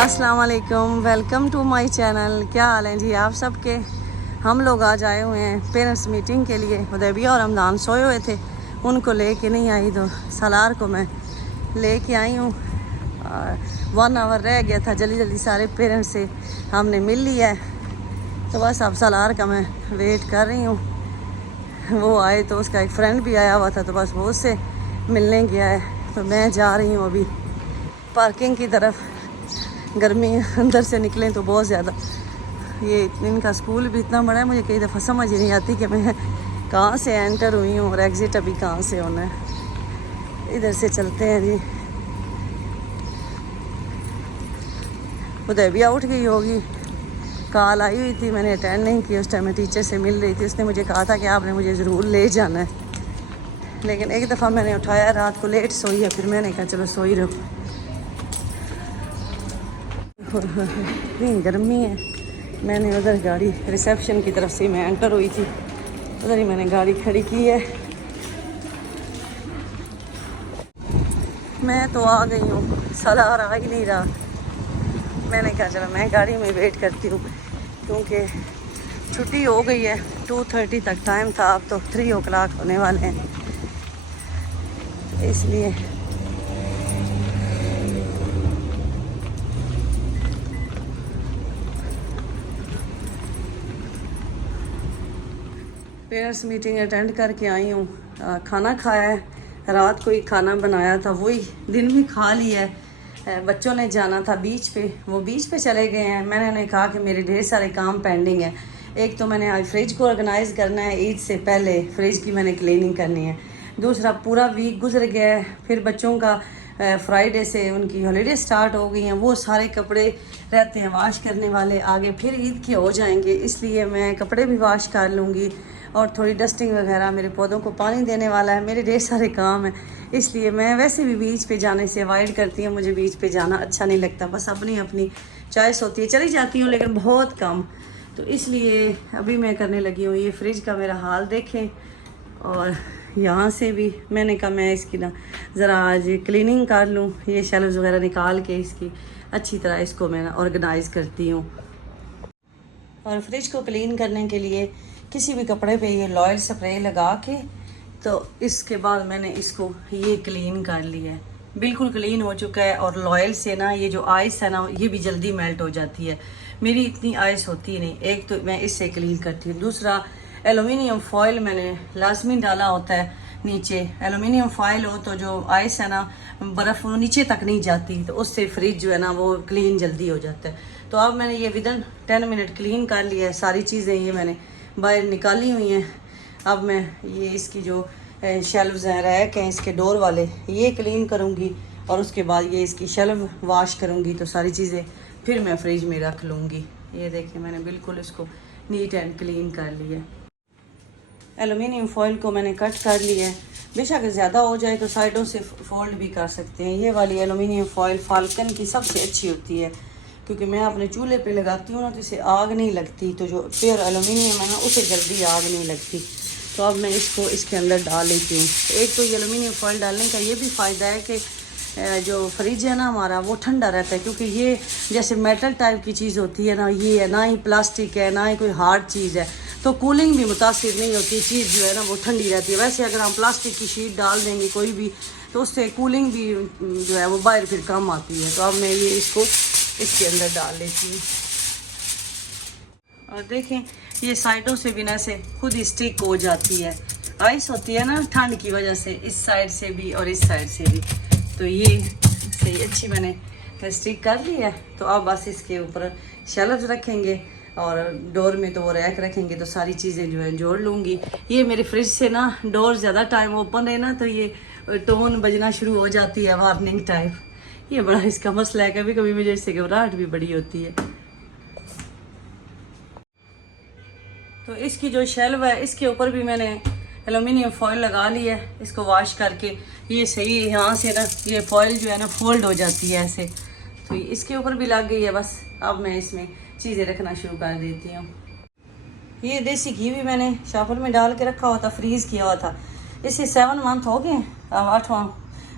अस्सलाम वालेकुम, welcome to my channel. क्या हाल है जी आप सबके। हम लोग आज आए हुए हैं पेरेंट्स मीटिंग के लिए। हुदैबिया और रमज़ान सोए हुए थे, उनको लेके नहीं आई तो सालार को मैं लेके आई हूँ। 1 आवर रह गया था, जल्दी जल्दी सारे पेरेंट्स से हमने मिल लिया है। तो बस अब सालार का मैं वेट कर रही हूँ। वो आए तो उसका एक फ्रेंड भी आया हुआ था, तो बस वो उससे मिलने गया है। तो मैं जा रही हूँ अभी पार्किंग की तरफ। गर्मी अंदर से निकलें तो बहुत ज़्यादा। ये इनका स्कूल भी इतना बड़ा है, मुझे कई दफ़ा समझ ही नहीं आती कि मैं कहाँ से एंटर हुई हूँ और एग्ज़िट अभी कहाँ से होना है। इधर से चलते हैं जी। हुदैबिया उठ गई होगी, कॉल आई हुई थी, मैंने अटेंड नहीं की। उस टाइम मैं टीचर से मिल रही थी, उसने मुझे कहा था कि आपने मुझे ज़रूर ले जाना है, लेकिन एक दफ़ा मैंने उठाया, रात को लेट सोई है, फिर मैंने कहा चलो सोई रहो। इतनी गर्मी है। मैंने उधर गाड़ी रिसेप्शन की तरफ से मैं एंटर हुई थी, उधर ही मैंने गाड़ी खड़ी की है। मैं तो आ गई हूँ, सालार आ ही नहीं रहा। मैंने कहा चलो मैं गाड़ी में वेट करती हूँ, क्योंकि छुट्टी हो गई है। 2:30 तक टाइम था, अब तो 3 o'clock होने वाले हैं, इसलिए पेरेंट्स मीटिंग अटेंड करके आई हूँ। खाना खाया है, रात को ही खाना बनाया था, वही दिन भी खा लिया है। बच्चों ने जाना था बीच पे, वो बीच पे चले गए हैं। मैंने उन्हें कहा कि मेरे ढेर सारे काम पेंडिंग है। एक तो मैंने आज फ्रिज को ऑर्गेनाइज़ करना है, ईद से पहले फ्रिज की मैंने क्लीनिंग करनी है। दूसरा पूरा वीक गुजर गया है, फिर बच्चों का फ्राइडे से उनकी हॉलीडे स्टार्ट हो गई हैं, वो सारे कपड़े रहते हैं वाश करने वाले, आगे फिर ईद के हो जाएंगे, इसलिए मैं कपड़े भी वाश कर लूँगी और थोड़ी डस्टिंग वगैरह। मेरे पौधों को पानी देने वाला है, मेरे ढेर सारे काम हैं, इसलिए मैं वैसे भी बीच पे जाने से अवॉइड करती हूँ। मुझे बीच पे जाना अच्छा नहीं लगता, बस अपनी अपनी चॉइस होती है, चली जाती हूँ लेकिन बहुत कम। तो इसलिए अभी मैं करने लगी हूँ। ये फ्रिज का मेरा हाल देखें, और यहाँ से भी मैंने कहा मैं इसकी ना ज़रा आज क्लीनिंग कर लूँ। ये शेल्व्स वगैरह निकाल के इसकी अच्छी तरह इसको मैं ऑर्गेनाइज़ करती हूँ। और फ्रिज को क्लीन करने के लिए किसी भी कपड़े पे ये लॉयल स्प्रे लगा के, तो इसके बाद मैंने इसको ये क्लीन कर लिया है। बिल्कुल क्लीन हो चुका है। और लॉयल से ना ये जो आइस है ना, ये भी जल्दी मेल्ट हो जाती है। मेरी इतनी आइस होती नहीं, एक तो मैं इससे क्लीन करती हूँ, दूसरा एलुमिनियम फॉयल मैंने लाजमी डाला होता है नीचे। एलुमिनियम फॉयल हो तो जो आइस है ना, बर्फ़ वो नीचे तक नहीं जाती, तो उससे फ्रिज जो है ना वो क्लीन जल्दी हो जाता है। तो अब मैंने ये विदिन 10 मिनट क्लीन कर लिया है। सारी चीज़ें ये मैंने बाहर निकाली हुई हैं। अब मैं ये इसकी जो शेल्व्स हैं, रैक हैं इसके डोर वाले, ये क्लीन करूँगी, और उसके बाद ये इसकी शेल्व वाश करूँगी, तो सारी चीज़ें फिर मैं फ्रिज में रख लूँगी। ये देखिए मैंने बिल्कुल इसको नीट एंड क्लीन कर लिया। एलुमिनियम फॉइल को मैंने कट कर लिया है। बेशक ज़्यादा हो जाए तो साइडों से फोल्ड भी कर सकते हैं। ये वाली एलुमिनियम फॉइल फाल्कन की सबसे अच्छी होती है, क्योंकि मैं अपने चूल्हे पे लगाती हूँ ना, तो इसे आग नहीं लगती। तो जो प्योर एलुमिनियम है ना, उसे जल्दी आग नहीं लगती। तो अब मैं इसको इसके अंदर डाल लेती हूँ। एक तो ये एलुमिनियम फॉइल डालने का ये भी फ़ायदा है कि जो फ्रिज है ना हमारा, वो ठंडा रहता है, क्योंकि ये जैसे मेटल टाइप की चीज़ होती है ना, ये है ना ही प्लास्टिक है ना ही कोई हार्ड चीज़ है, तो कूलिंग भी मुतासिर नहीं होती। चीज़ जो है ना वो ठंडी रहती है। वैसे अगर हम प्लास्टिक की शीट डाल देंगे कोई भी, तो उससे कूलिंग भी जो है वो बाहर फिर कम आती है। तो अब मैं ये इसको इसके अंदर डाल लेती हूँ। और देखें ये साइडों से बिना से खुद ही स्टिक हो जाती है। आइस होती है ना ठंड की वजह से, इस साइड से भी और इस साइड से भी। तो ये सही अच्छी मैंने स्टिक कर ली है। तो अब बस इसके ऊपर शेल्व्स रखेंगे और डोर में तो वो रैक रखेंगे, तो सारी चीज़ें जो है जोड़ लूँगी। ये मेरे फ्रिज से ना डोर ज़्यादा टाइम ओपन है ना, तो ये टोन बजना शुरू हो जाती है वार्निंग टाइप। ये बड़ा इसका मसला है, कभी कभी मुझे इससे घबराहट भी बड़ी होती है। तो इसकी जो शेल्व है इसके ऊपर भी मैंने एलुमिनियम फॉइल लगा ली है। इसको वॉश करके ये सही यहाँ से ना ये फॉइल जो है ना फोल्ड हो जाती है ऐसे, तो इसके ऊपर भी लग गई है। बस अब मैं इसमें चीज़ें रखना शुरू कर देती हूँ। ये देसी घी भी मैंने शॉपर में डाल के रखा हुआ था, फ्रीज़ किया हुआ था। इसे 7 मंथ हो गए, अब 8वां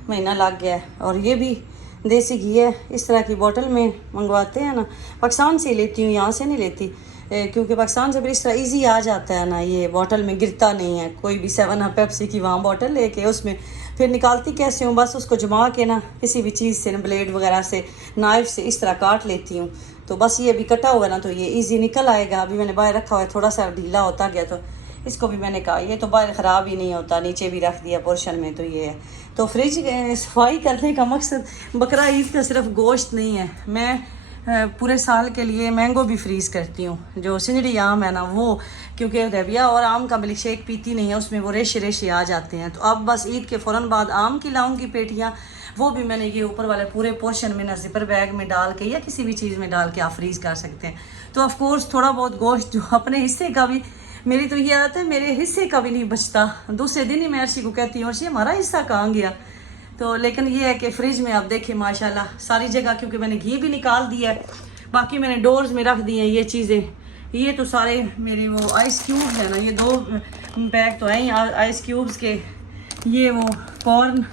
महीना लग गया है। और ये भी देसी घी है, इस तरह की बोतल में मंगवाते हैं ना, पाकिस्तान से लेती हूँ, यहाँ से नहीं लेती, क्योंकि पाकिस्तान से फिर इस तरह इजी आ जाता है ना, ये बोतल में गिरता नहीं है। कोई भी 7 अप पेप्सी की वहाँ बोतल लेके उसमें फिर निकालती कैसे हूँ, बस उसको जमा के ना किसी भी चीज़ से, ब्लेड वगैरह से, नाइफ से इस तरह काट लेती हूँ। तो बस ये अभी कटा हुआ ना, तो ये ईजी निकल आएगा। अभी मैंने बाहर रखा हुआ है, थोड़ा सा ढीला होता गया, तो इसको भी मैंने कहा ये तो बाहर ख़राब ही नहीं होता, नीचे भी रख दिया पोर्शन में। तो ये है, तो फ्रिज सफाई करने का मकसद बकरा ईद का सिर्फ गोश्त नहीं है, मैं पूरे साल के लिए मैंगो भी फ्रीज़ करती हूँ। जो सिंजड़ी आम है ना वो, क्योंकि रबिया और आम का मिल्क शेक पीती नहीं है, उसमें वो रेशे रेशे आ जाते हैं। तो अब बस ईद के फ़ौरन बाद आम की लाऊंगी पेटियाँ, वो भी मैंने ये ऊपर वाले पूरे पोर्शन में ना जिपर बैग में डाल के या किसी भी चीज़ में डाल के आप फ्रीज़ कर सकते हैं। तो ऑफ कोर्स थोड़ा बहुत गोश्त जो अपने हिस्से का भी, मेरी तो ये आदत है, मेरे हिस्से का भी नहीं बचता, दूसरे दिन ही मैं अर्शी को कहती हूँ अर्शी हमारा हिस्सा कहाँ गया। तो लेकिन ये है कि फ्रिज में आप देखें माशाल्लाह सारी जगह, क्योंकि मैंने घी भी निकाल दिया है, बाकी मैंने डोर्स में रख दी हैं ये चीज़ें। ये तो सारे मेरे वो आइस क्यूब है ना, ये 2 पैक तो हैं आइस क्यूब्स के। ये वो कॉर्न,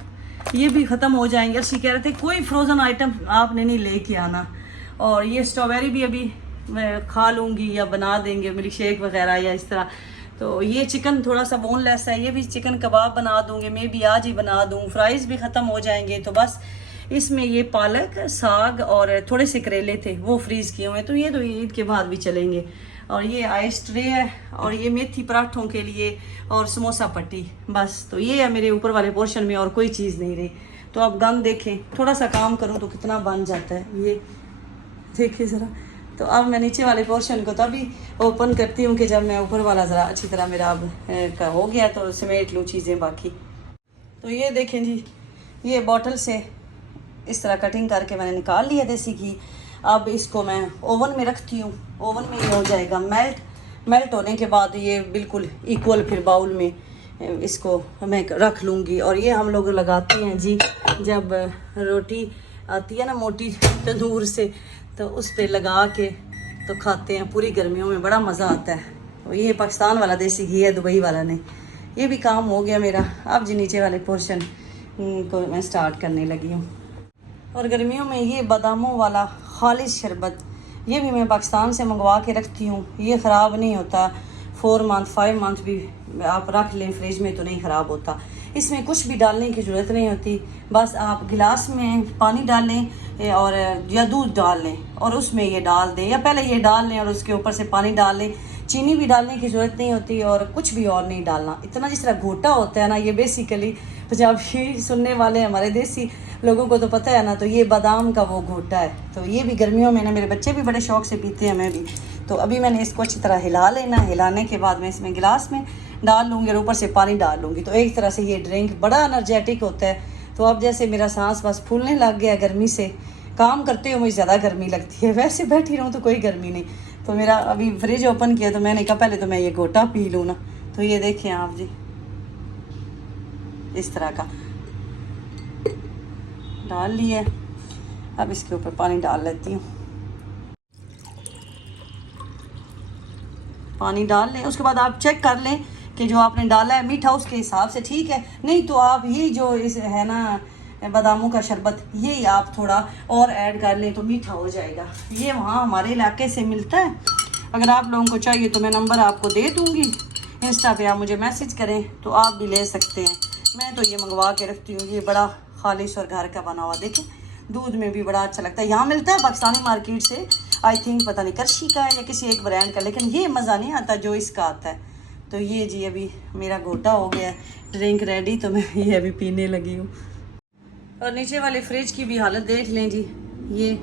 ये भी ख़त्म हो जाएंगे। अर्शी कह रहे थे कोई फ्रोज़न आइटम आपने नहीं लेके आना। और ये स्ट्रॉबेरी भी अभी मैं खा लूँगी या बना देंगे मिल्क शेक वगैरह या इस तरह। तो ये चिकन थोड़ा सा बोनलेस है, ये भी चिकन कबाब बना दूँगी, मैं भी आज ही बना दूँ। फ्राइज़ भी ख़त्म हो जाएंगे। तो बस इसमें ये पालक, साग और थोड़े से करेले थे वो फ्रीज़ किए हुए, तो ये तो ईद के बाद भी चलेंगे। और ये आइस ट्रे है, और ये मेथी पराठों के लिए, और समोसा पट्टी। बस तो ये है मेरे ऊपर वाले पोर्शन में, और कोई चीज़ नहीं रही। तो आप गंद देखें, थोड़ा सा काम करूँ तो कितना बन जाता है, ये देखिए ज़रा। तो अब मैं नीचे वाले पोर्शन को तभी ओपन करती हूँ कि जब मैं ऊपर वाला ज़रा अच्छी तरह मेरा अब का हो गया तो समेट लूँ चीज़ें बाकी। तो ये देखें जी, ये बॉटल से इस तरह कटिंग करके मैंने निकाल लिया देसी घी। अब इसको मैं ओवन में रखती हूँ, ओवन में ये हो जाएगा मेल्ट होने के बाद ये बिल्कुल इक्वल फिर बाउल में इसको मैं रख लूँगी। और ये हम लोग लगाते हैं जी, जब रोटी आती है ना मोटी तंदूर से, तो उस पर लगा के तो खाते हैं, पूरी गर्मियों में बड़ा मज़ा आता है। तो ये पाकिस्तान वाला देसी घी है, दुबई वाला नहीं। ये भी काम हो गया मेरा। अब जी नीचे वाले पोर्शन को मैं स्टार्ट करने लगी हूँ। और गर्मियों में ये बादामों वाला खालिश शरबत, ये भी मैं पाकिस्तान से मंगवा के रखती हूँ, ये ख़राब नहीं होता। 4 मंथ 5 मंथ भी आप रख लें फ्रिज में तो नहीं ख़राब होता। इसमें कुछ भी डालने की ज़रूरत नहीं होती, बस आप गिलास में पानी डालें और या दूध डाल लें और उसमें ये डाल दें, या पहले ये डाल लें और उसके ऊपर से पानी डाल लें। चीनी भी डालने की ज़रूरत नहीं होती और कुछ भी और नहीं डालना। इतना जिस तरह घोटा होता है ना, ये बेसिकली पंजाबी सुनने वाले हमारे देसी लोगों को तो पता है ना, तो ये बादाम का वो घोटा है। तो ये भी गर्मियों में ना मेरे बच्चे भी बड़े शौक से पीते हैं, मैं भी। तो अभी मैंने इसको अच्छी तरह हिला लेना, हिलाने के बाद मैं इसमें गिलास में डाल लूँगी और ऊपर से पानी डाल लूँगी। तो एक तरह से ये ड्रिंक बड़ा एनर्जेटिक होता है। तो अब जैसे मेरा सांस बस फूलने लग गया गर्मी से, काम करते हुए मुझे ज़्यादा गर्मी लगती है, वैसे बैठी रहूँ तो कोई गर्मी नहीं। तो मेरा अभी फ्रिज ओपन किया तो मैंने कहा पहले तो मैं ये घोटा पी लूँ ना। तो ये देखें आप जी, इस तरह का डाल लिया। अब इसके ऊपर पानी डाल लेती हूँ, पानी डाल लें। उसके बाद आप चेक कर लें कि जो आपने डाला है मीठा उसके हिसाब से ठीक है, नहीं तो आप ये जो इस है ना बादामों का शरबत, ये आप थोड़ा और ऐड कर लें तो मीठा हो जाएगा। ये वहाँ हमारे इलाके से मिलता है, अगर आप लोगों को चाहिए तो मैं नंबर आपको दे दूँगी, इंस्टा पे आप मुझे मैसेज करें तो आप भी ले सकते हैं। मैं तो ये मंगवा के रखती हूँ, ये बड़ा खालिश और घर का बना हुआ, देखें दूध में भी बड़ा अच्छा लगता है। यहाँ मिलता है पाकिस्तानी मार्केट से, आई थिंक पता नहीं करशी का है या किसी एक ब्रांड का, लेकिन ये मज़ा नहीं आता जो इसका आता है। तो ये जी अभी मेरा घोटा हो गया, ड्रिंक रेडी, तो मैं ये अभी पीने लगी हूँ। और नीचे वाले फ्रिज की भी हालत देख लें जी, ये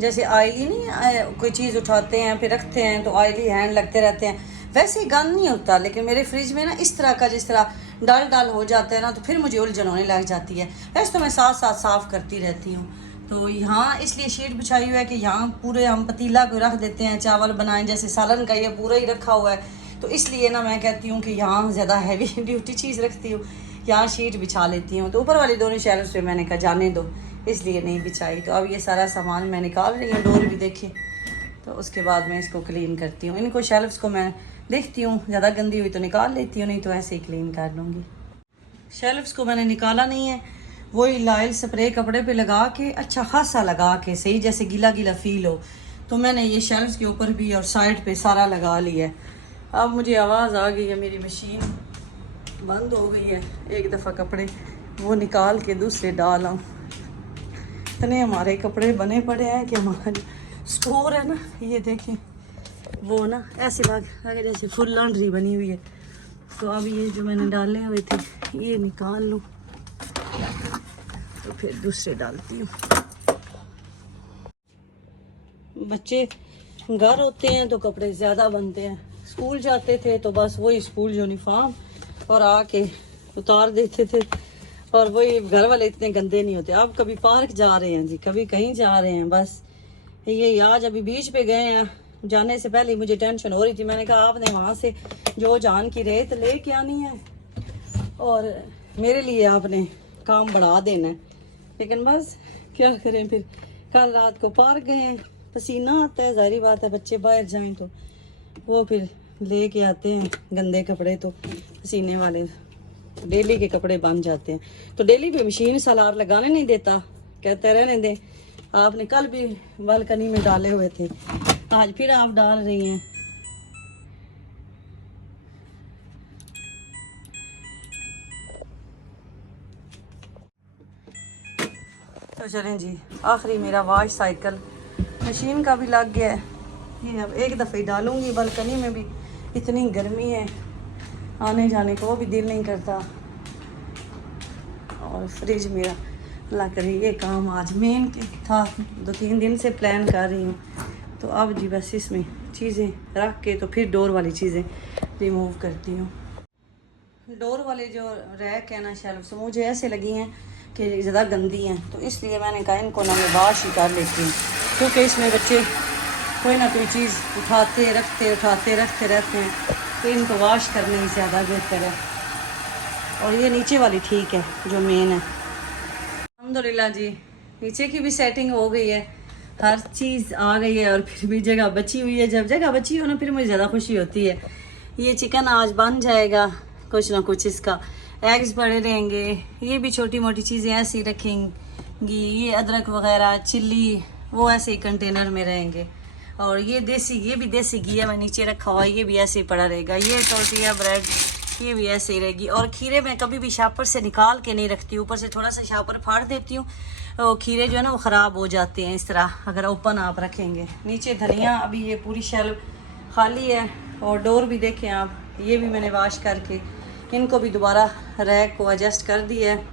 जैसे ऑयली नहीं, कोई चीज़ उठाते हैं फिर रखते हैं तो ऑयली हैंड लगते रहते हैं, वैसे ही गंद नहीं होता। लेकिन मेरे फ्रिज में ना इस तरह का जिस तरह डाल हो जाता है ना, तो फिर मुझे उलझन होने लग जाती है। वैसे तो मैं साथ साथ साफ़ करती रहती हूँ। तो यहाँ इसलिए शीट बिछाई हुई है कि यहाँ पूरे हम पतीला को रख देते हैं, चावल बनाएं, जैसे सालन का ये पूरा ही रखा हुआ है। तो इसलिए ना मैं कहती हूँ कि यहाँ ज़्यादा हैवी ड्यूटी चीज़ रखती हूँ, यहाँ शीट बिछा लेती हूँ। तो ऊपर वाली दोनों शेल्फ्स पे मैंने कहा जाने दो, इसलिए नहीं बिछाई। तो अब ये सारा सामान मैं निकाल रही हूँ, डोर भी देखे, तो उसके बाद मैं इसको क्लीन करती हूँ। इनको शेल्फ्स को मैं देखती हूँ, ज़्यादा गंदी हुई तो निकाल लेती हूँ, नहीं तो ऐसे ही क्लीन कर लूँगी। शेल्फ्स को मैंने निकाला नहीं है, वही लाइल स्प्रे कपड़े पे लगा के अच्छा खासा लगा के सही जैसे गीला गीला फील हो, तो मैंने ये शेल्फ्स के ऊपर भी और साइड पे सारा लगा लिया है। अब मुझे आवाज़ आ गई है, मेरी मशीन बंद हो गई है। एक दफ़ा कपड़े वो निकाल के दूसरे डाल आऊँ। इतने हमारे कपड़े बने पड़े हैं कि हमारा स्टोर है ना, ये देखें वो ना ऐसे लगे जैसे फुल लॉन्ड्री बनी हुई है। तो अब ये जो मैंने डाले हुए थे ये निकाल लूँ तो फिर दूसरे डालती हूँ। बच्चे घर होते हैं तो कपड़े ज़्यादा बनते हैं, स्कूल जाते थे तो बस वही स्कूल यूनिफॉर्म और आके उतार देते थे, और वही घर वाले इतने गंदे नहीं होते। अब कभी पार्क जा रहे हैं जी, कभी कहीं जा रहे हैं, बस यही। आज अभी बीच पे गए हैं, जाने से पहले मुझे टेंशन हो रही थी। मैंने कहा आपने वहाँ से जो जान की रेत लेके आनी है और मेरे लिए आपने काम बढ़ा देना है, लेकिन बस क्या करें। फिर कल रात को पार्क गए हैं, पसीना आता है, जाहिर बात है बच्चे बाहर जाएं तो वो फिर लेके आते हैं गंदे कपड़े, तो पसीने वाले डेली के कपड़े बन जाते हैं। तो डेली भी मशीन सलार लगाने नहीं देता, कहते रहने दें। आपने कल भी बालकनी में डाले हुए थे, आज फिर आप डाल रही हैं। तो चलें जी, आखिरी मेरा वॉश साइकिल मशीन का भी लग गया है। ये अब एक दफ़े डालूंगी। बालकनी में भी इतनी गर्मी है, आने जाने को भी दिल नहीं करता। और फ्रिज मेरा अल्लाह करे ये काम आज मेन के था, 2-3 दिन से प्लान कर रही हूँ। तो अब जी बस इसमें चीज़ें रख के तो फिर डोर वाली चीज़ें रिमूव करती हूँ। डोर वाले जो रैक है ना, शेल्फ्स, मुझे ऐसे लगी हैं कि ज़्यादा गंदी हैं, तो इसलिए मैंने कहा इनको ना मैं वॉश ही कर लेती हूँ, क्योंकि इसमें बच्चे कोई ना कोई चीज़ उठाते रखते रहते हैं, तो इनको वॉश करने ही ज़्यादा बेहतर है। और ये नीचे वाली ठीक है जो मेन है। अल्हम्दुलिल्लाह जी, नीचे की भी सेटिंग हो गई है, हर चीज़ आ गई है, और फिर भी जगह बची हुई है। जब जगह बची हो ना फिर मुझे ज़्यादा खुशी होती है। ये चिकन आज बन जाएगा, कुछ ना कुछ इसका एग्स पड़े रहेंगे। ये भी छोटी मोटी चीज़ें ऐसी रखेंगी, ये अदरक वगैरह चिल्ली वो ऐसे ही कंटेनर में रहेंगे। और ये भी देसी घी है, मैं नीचे रखा हुआ, ये भी ऐसे ही पड़ा रहेगा। ये टोर्टिया ब्रेड ये भी ऐसे ही रहेगी। और खीरे मैं कभी भी शापर से निकाल के नहीं रखती, ऊपर से थोड़ा सा शापर फाड़ देती हूँ। तो खीरे जो है ना वो ख़राब हो जाते हैं इस तरह अगर ओपन आप रखेंगे। नीचे धनिया, अभी ये पूरी शेल्फ खाली है। और डोर भी देखें आप, ये भी मैंने वॉश करके इनको भी दोबारा रैक को एडजस्ट कर दिया है।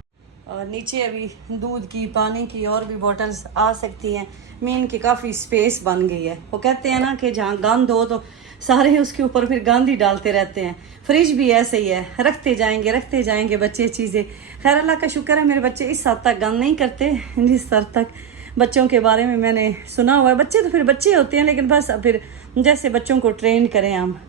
और नीचे अभी दूध की, पानी की और भी बॉटल्स आ सकती हैं। मेन की काफ़ी स्पेस बन गई है। वो कहते हैं ना कि जहाँ गंद हो तो सारे उसके ऊपर फिर गंद ही डालते रहते हैं। फ्रिज भी ऐसे ही है, रखते जाएंगे बच्चे चीज़ें। खैर अल्लाह का शुक्र है मेरे बच्चे इस हद तक गंद नहीं करते जिस हद तक बच्चों के बारे में मैंने सुना हुआ है। बच्चे तो फिर बच्चे होते हैं, लेकिन बस फिर जैसे बच्चों को ट्रेन करें हम।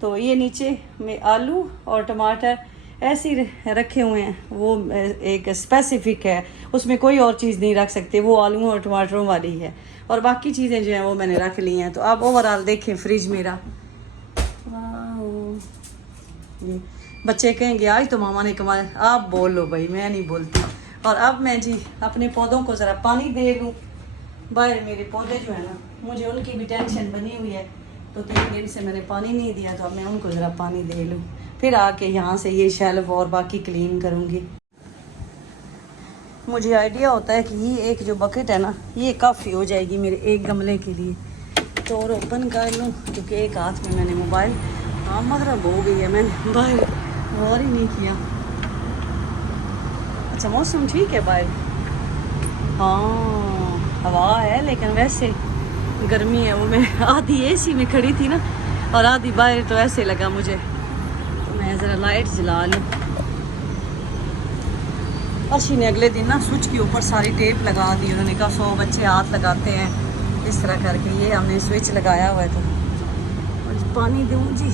तो ये नीचे में आलू और टमाटर ऐसे ही रखे हुए हैं, वो एक स्पेसिफिक है, उसमें कोई और चीज़ नहीं रख सकते, वो आलू और टमाटरों वाली है। और बाकी चीज़ें जो हैं वो मैंने रख ली हैं। तो आप ओवरऑल देखें फ्रिज मेरा, ये बच्चे कहेंगे आज तो मामा ने कमाया। आप बोल लो भाई, मैं नहीं बोलती। और अब मैं जी अपने पौधों को ज़रा पानी दे लूँ। बाहर मेरे पौधे जो है ना, मुझे उनकी भी टेंशन बनी हुई है, तो 3 दिन से मैंने पानी नहीं दिया, तो अब मैं उनको ज़रा पानी दे लूँ, फिर आके यहाँ से ये शेल्फ और बाकी क्लीन करूँगी। मुझे आइडिया होता है कि ये एक जो बकेट है ना, ये काफ़ी हो जाएगी मेरे एक गमले के लिए। तो और ओपन कर लूँ, क्योंकि एक हाथ में मैंने मोबाइल, हाँ मगरब हो गई है, मैंने बाहर गौर ही नहीं किया। अच्छा मौसम ठीक है बाहर, हाँ हवा है, लेकिन वैसे गर्मी है। वो मैं आधी एसी में खड़ी थी ना और आधी बाहर, तो ऐसे लगा मुझे। तो मैं ज़रा लाइट जला लूँ। अर्शी ने अगले दिन ना स्विच के ऊपर सारी टेप लगा दी। उन्होंने कहा 100 बच्चे हाथ लगाते हैं इस तरह करके। ये हमने स्विच लगाया हुआ है। तो और पानी दूँ जी,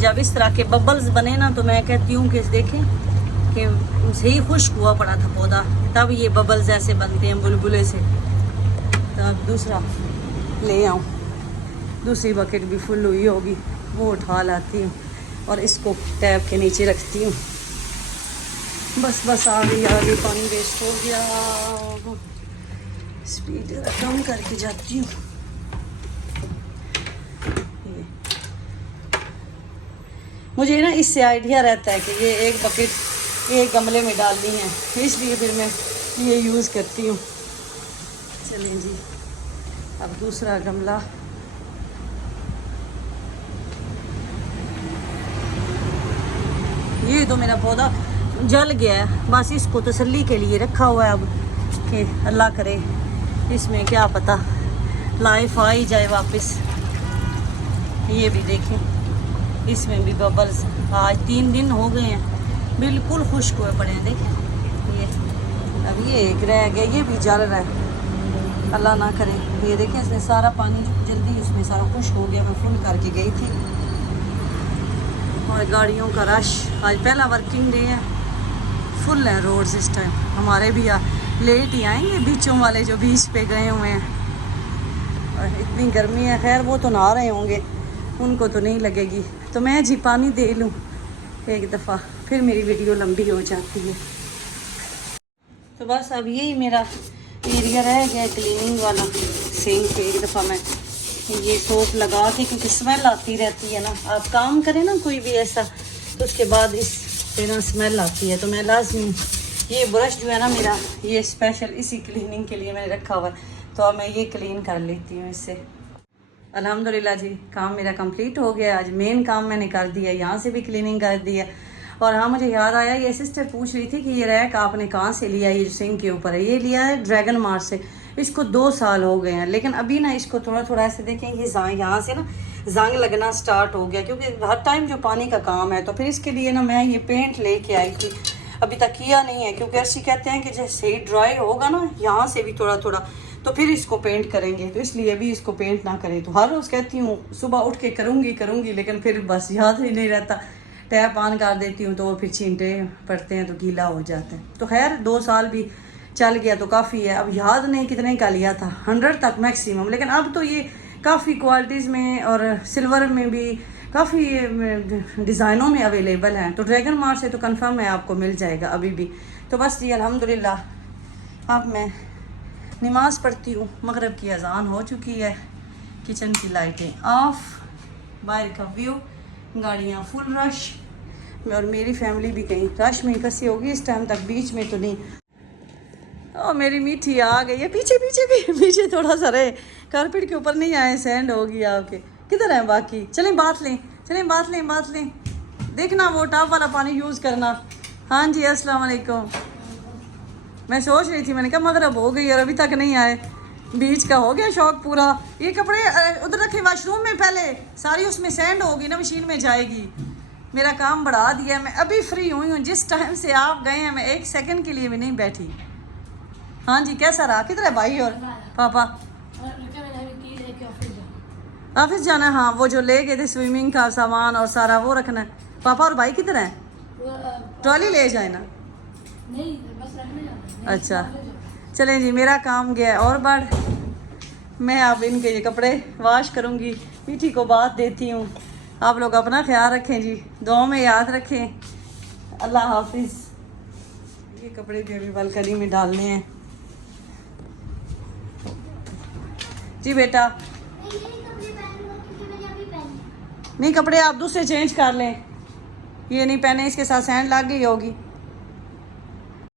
जब इस तरह के बबल्स बने ना, तो मैं कहती हूँ कि देखें कि सही खुश्क हुआ पड़ा था पौधा, तब ये बबल्स ऐसे बनते हैं बुलबुले से। तो अब दूसरा ले आऊँ, दूसरी बकेट भी फुल हुई होगी, वो उठा लाती हूँ। और इसको टैप के नीचे रखती हूँ। बस आगे पानी वेस्ट हो गया। स्पीड कम करके जाती हूँ। मुझे ना इससे आइडिया रहता है कि ये एक बकेट एक गमले में डालनी है, इसलिए फिर मैं ये यूज़ करती हूँ। चलें जी, अब दूसरा गमला। ये तो मेरा पौधा जल गया है, बस इसको तसल्ली के लिए रखा हुआ है अब कि अल्लाह करे इसमें क्या पता लाइफ आ ही जाए वापस। ये भी देखें, इसमें भी बबल्स आज 3 दिन हो गए हैं, बिल्कुल खुश्क हुए पड़े हैं। देखें ये, अब ये एक रह गया, ये भी जल रहा है, अल्लाह ना करे। ये देखें, इसने सारा पानी जल्दी उसमें सारा खुश्क हो गया। मैं फुल करके गई थी। और गाड़ियों का रश, आज पहला वर्किंग डे है, फुल है रोड्स इस टाइम। हमारे भी लेट ही आएंगे बीचों वाले जो बीच पे गए हुए हैं। और इतनी गर्मी है, खैर वो तो नहा रहे होंगे, उनको तो नहीं लगेगी। तो मैं जी पानी दे लूँ एक दफ़ा, फिर मेरी वीडियो लंबी हो जाती है। तो बस अब यही मेरा एरिया रह गया क्लीनिंग वाला। सिंक एक दफ़ा मैं ये सोप लगा के, क्योंकि स्मेल आती रहती है ना, आप काम करें ना कोई भी ऐसा, तो उसके बाद इस पे ना स्मेल आती है। तो मैं लाजमी ये ब्रश जो है ना मेरा, ये स्पेशल इसी क्लीनिंग के लिए मैंने रखा हुआ है, तो अब मैं ये क्लीन कर लेती हूँ इससे। अल्हम्दुलिल्लाह जी, काम मेरा कंप्लीट हो गया। आज मेन काम मैंने कर दिया, यहाँ से भी क्लीनिंग कर दिया। और हाँ, मुझे याद आया, ये सिस्टर पूछ रही थी कि ये रैक आपने कहाँ से लिया, ये सिंक के ऊपर है। ये लिया है ड्रैगन मार्ट से। इसको 2 साल हो गए हैं, लेकिन अभी ना इसको थोड़ा थोड़ा ऐसे देखें, ये यहाँ से ना जंग लगना स्टार्ट हो गया, क्योंकि हर टाइम जो पानी का काम है। तो फिर इसके लिए ना मैं ये पेंट लेके आई थी, अभी तक किया नहीं है, क्योंकि अर्शी कहते हैं कि जैसे ही ड्राई होगा ना यहाँ से भी थोड़ा थोड़ा, तो फिर इसको पेंट करेंगे। तो इसलिए अभी इसको पेंट ना करें। तो हर रोज़ कहती हूँ सुबह उठ के करूँगी, लेकिन फिर बस याद ही नहीं रहता। टैप ऑन कर देती हूँ तो वो फिर छींटे पड़ते हैं, तो गीला हो जाता है। तो खैर 2 साल भी चल गया तो काफ़ी है। अब याद नहीं कितने का लिया था, 100 तक मैक्सिमम, लेकिन अब तो ये काफ़ी क्वालिटीज़ में और सिल्वर में भी काफ़ी डिज़ाइनों में अवेलेबल हैं। तो ड्रैगन मार्ट से तो कंफर्म है आपको मिल जाएगा अभी भी। तो बस जी अल्हम्दुलिल्लाह अब मैं नमाज़ पढ़ती हूँ। मगरिब की अज़ान हो चुकी है, किचन की लाइटें ऑफ, बाहर का व्यू, गाड़ियाँ फुल रश, और मेरी फैमिली भी कहीं रश में फंसी होगी इस टाइम तक, बीच में तो नहीं। ओ मेरी मीठी आ गई है, पीछे थोड़ा सा रहे, कारपेट के ऊपर नहीं आए, सैंड होगी आपके। किधर है बाकी? चलें बात लें। देखना वो टॉप वाला पानी यूज़ करना। हाँ जी, अस्सलाम वालेकुम। मैं सोच रही थी, मैंने कहा मगरिब हो गई और अभी तक नहीं आए। बीच का हो गया शौक पूरा। ये कपड़े उधर रखे वाशरूम में, पहले सारी उसमें सैंड होगी ना, मशीन में जाएगी। मेरा काम बढ़ा दिया, मैं अभी फ्री हुई हूँ। जिस टाइम से आप गए हैं मैं 1 सेकंड के लिए भी नहीं बैठी। हाँ जी, कैसा रहा? किधर है भाई और पापा? ऑफिस जाना है। हाँ, वो जो ले गए थे स्विमिंग का सामान और सारा वो रखना है। पापा और भाई किधर हैं? ट्रॉली ले जाए ना। अच्छा चलें जी, मेरा काम गया है और बढ़। मैं अब इनके ये कपड़े वॉश करूँगी, मीठी को बात देती हूँ। आप लोग अपना ख्याल रखें जी, दुआओं में याद रखें। अल्लाह हाफिज़। ये कपड़े भी अभी बालकनी में डालने हैं जी बेटा। नहीं, कपड़े आप दूसरे चेंज कर लें, ये नहीं पहने, इसके साथ सैंड लग गई होगी।